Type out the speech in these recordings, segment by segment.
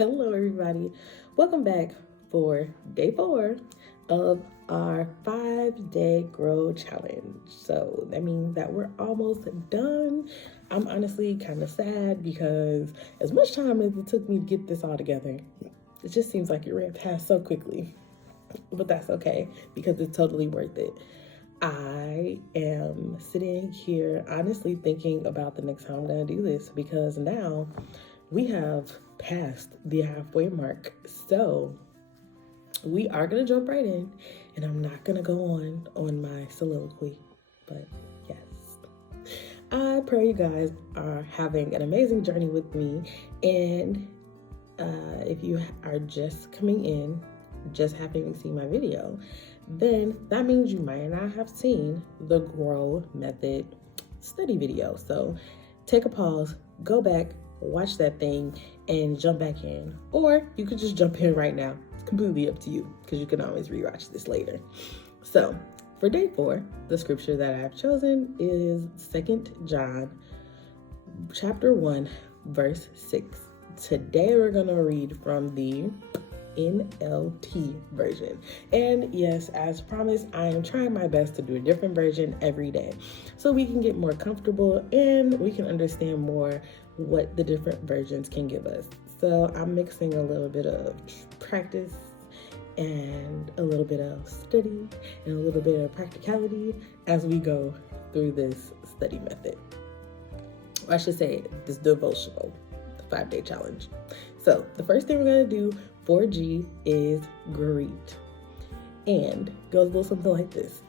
Hello, everybody. Welcome back for day 4 of our 5-day grow challenge. So that means that we're almost done. I'm honestly kind of sad because as much time as it took me to get this all together, it just seems like it ran past so quickly. But that's okay because it's totally worth it. I am sitting here honestly thinking about the next time I'm going to do this because now we have passed the halfway mark. So we are going to jump right in, and I'm not going to go on my soliloquy, but yes. I pray you guys are having an amazing journey with me, and if you are just coming in, just having seen my video, then that means you might not have seen the Grow Method study video. So take a pause, go back, watch that thing, and jump back in. Or you could just jump in right now. It's completely up to you because you can always rewatch this later. So for day 4, the scripture that I've chosen is 2 John chapter 1, verse 6. Today we're going to read from the NLT version. And yes, as promised, I am trying my best to do a different version every day so we can get more comfortable and we can understand more what the different versions can give us. So I'm mixing a little bit of practice and a little bit of study and a little bit of practicality as we go through this study method. Or I should say this devotional, the 5-day challenge. So the first thing we're going to do for G is greet. And goes a little something like this.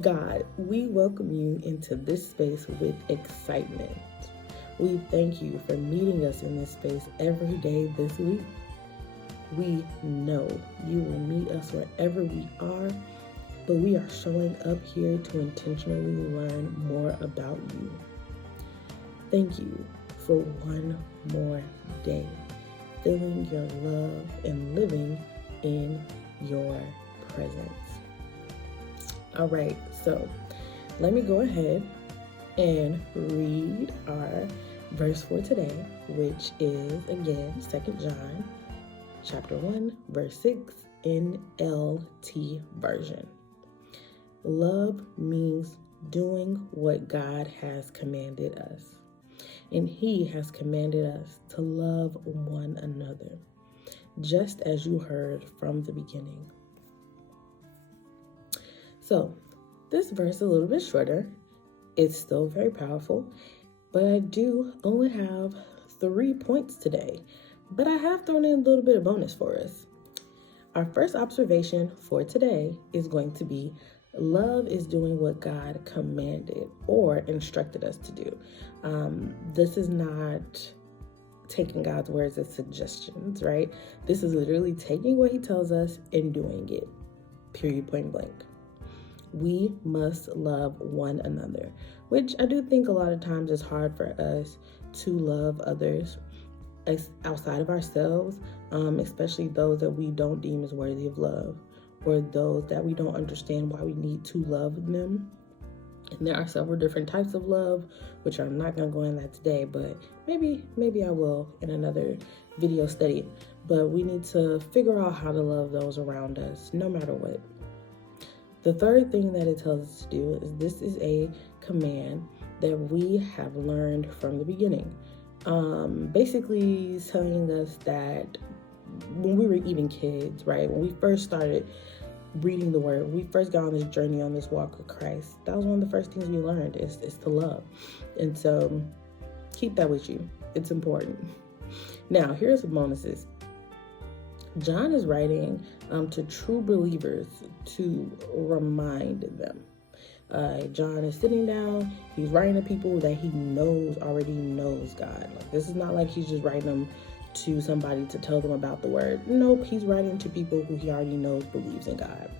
God, we welcome you into this space with excitement. We thank you for meeting us in this space every day this week. We know you will meet us wherever we are, but we are showing up here to intentionally learn more about you. Thank you for one more day, feeling your love and living in your presence. All right, so let me go ahead and read our verse for today, which is again 2 John chapter 1, verse 6, NLT version. Love means doing what God has commanded us. And He has commanded us to love one another, just as you heard from the beginning. So, this verse is a little bit shorter. It's still very powerful, but I do only have 3 points today. But I have thrown in a little bit of bonus for us. Our first observation for today is going to be love is doing what God commanded or instructed us to do. This is not taking God's words as suggestions, right? This is literally taking what He tells us and doing it, period, point blank. We must love one another, which I do think a lot of times is hard for us to love others outside of ourselves, especially those that we don't deem as worthy of love, or those that we don't understand why we need to love them. And there are several different types of love, which I'm not going to go in that today, but maybe I will in another video study. But we need to figure out how to love those around us, no matter what. The third thing that it tells us to do is this is a command that we have learned from the beginning. Basically telling us that when we were even kids, right? When we first started reading the word, we first got on this journey, on this walk with Christ, that was one of the first things we learned is to love. And so keep that with you. It's important. Now, here's some bonuses. John is writing to true believers to remind them. John is sitting down, he's writing to people that he already knows God. Like, this is not like he's just writing them to somebody to tell them about the word. Nope, he's writing to people who he already knows believes in God.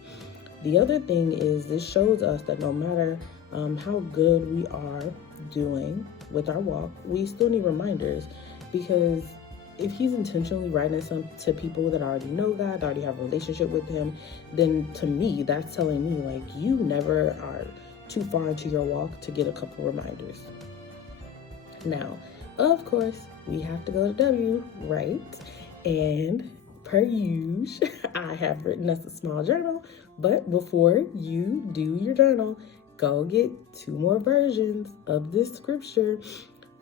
The other thing is this shows us that no matter how good we are doing with our walk, we still need reminders, because if he's intentionally writing to people that already know God, already have a relationship with Him, then to me, that's telling me, like, you never are too far into your walk to get a couple reminders. Now, of course, we have to go to W, right? And per usual, I have written us a small journal, but before you do your journal, go get 2 more versions of this scripture,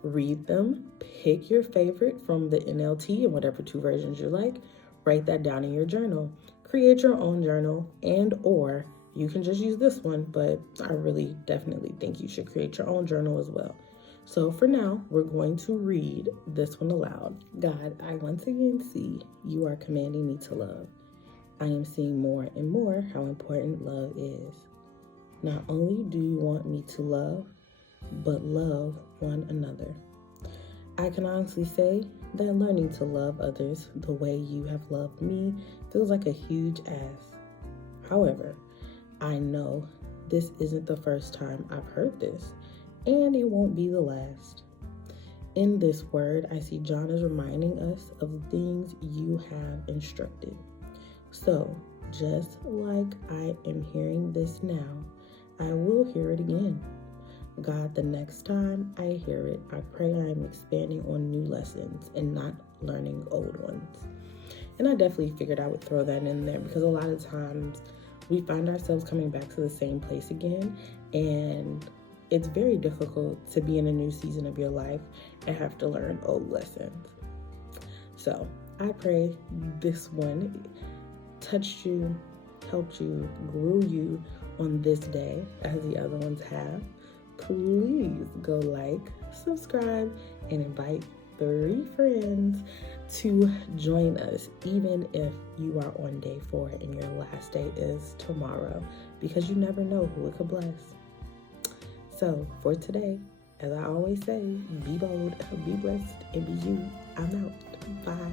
read them, pick your favorite from the NLT and whatever 2 versions you like, write that down in your journal. Create your own journal, and or you can just use this one, but I really definitely think you should create your own journal as well. So for now, we're going to read this one aloud. God, I once again see you are commanding me to love. I am seeing more and more how important love is. Not only do you want me to love, but love one another. I can honestly say that learning to love others the way you have loved me feels like a huge ask. However, I know this isn't the first time I've heard this, and it won't be the last. In this word, I see John is reminding us of the things you have instructed. So, just like I am hearing this now, I will hear it again. God, the next time I hear it, I pray I am expanding on new lessons and not learning old ones. And I definitely figured I would throw that in there because a lot of times we find ourselves coming back to the same place again, and it's very difficult to be in a new season of your life and have to learn old lessons. So I pray this one touched you, helped you, grew you on this day as the other ones have. Please go like, subscribe, and invite 3 friends to join us, even if you are on day 4 and your last day is tomorrow, because you never know who it could bless. So for today, as I always say, be bold, be blessed, and be you. I'm out. Bye.